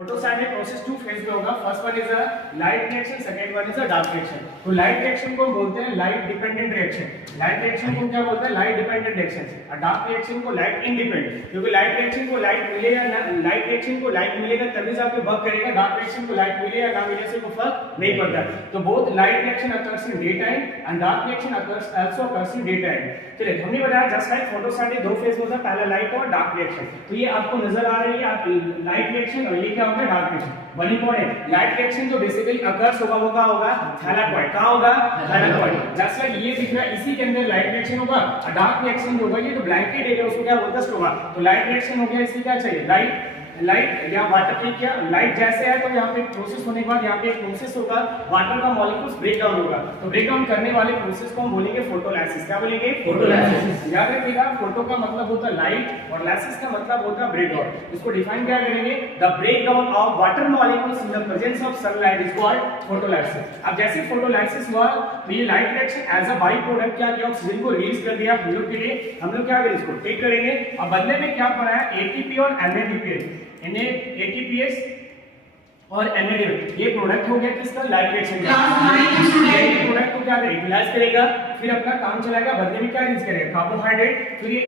फोटोस्टैटिक process two phase में होगा। First one is a light reaction, second one is a dark reaction. तो light reaction को बोलते हैं light dependent reaction. Light reaction को क्या बोलते हैं? Light dependent reaction. और डार्क रिएक्शन को लाइट इंडिपेंडेंट, क्योंकि लाइट रिएक्शन को लाइट मिलेगा ना, लाइट रिएक्शन को लाइट मिलेगा तभी जाके वर्क करेगा। डार्क रिएक्शन को लाइट मिले या ना मिले से कोई फर्क नहीं पड़ता। तो both light reaction occurs in day time and dark reaction occurs also occurs in day time. चलिए, हमने बताया जस्ट लाइक फोटोस्टैटिक दो फेज में होता है, पहला लाइट और डार्क रिएक्शन। तो ये आपको नजर आ रही है आप लाइट रिएक्शन और ये क्या होगा? Dark reaction. One important, light reaction जो बेसिकली अकर्स होगा वो क्या होगा? थैलाकॉइड। कहां होगा? थैलाकॉइड। जस्ट लाइक ये दिख रहा है, इसी के अंदर लाइट रिएक्शन होगा। और डार्क रिएक्शन जो होगा ये तो ब्लैंकेट एरिया उसको क्या बोलते हैं? स्ट्रोमा। तो लाइट रिएक्शन हो गया, इसकी क्या चाहिए? लाइट या वाटर की क्या लाइट जैसे है तो यहाँ पे प्रोसेस होने के बाद यहाँ पे एक प्रोसेस होगा, वाटर का मॉलिक्यूल्स ब्रेक डाउन होगा। तो ब्रेक डाउन करने वाले प्रोसेस को हम बोलेंगे फोटोलाइसिस। क्या बोलेंगे? फोटोलाइसिस। याद रखिएगा, फोटो का मतलब होता है लाइट और लाइसिस का मतलब होता है ब्रेक डाउन। इसको डिफाइन क्या करेंगे? The break down of water molecules in the presence of sunlight is called photolysis. अब जैसे फोटोलाइसिस हुआ तो ये light reaction as a by product क्या किया? ऑक्सीजन को रिलीज कर दिया हम लोग के लिए। हम लोग क्या करेंगे? इसको टेक करेंगे और बदले में क्या पड़ा है? एटीपी और एनएडीपी। एटीपीएस और एनएडीपी ये प्रोडक्ट हो गया किसका? लाइट रिएक्शन का। ये प्रोडक्ट को क्या करेगा? यूटिलाइज करेगा, फिर अपना काम चलाएगा, बदले में क्या रिलीज करेगा? कार्बोहाइड्रेट। फिर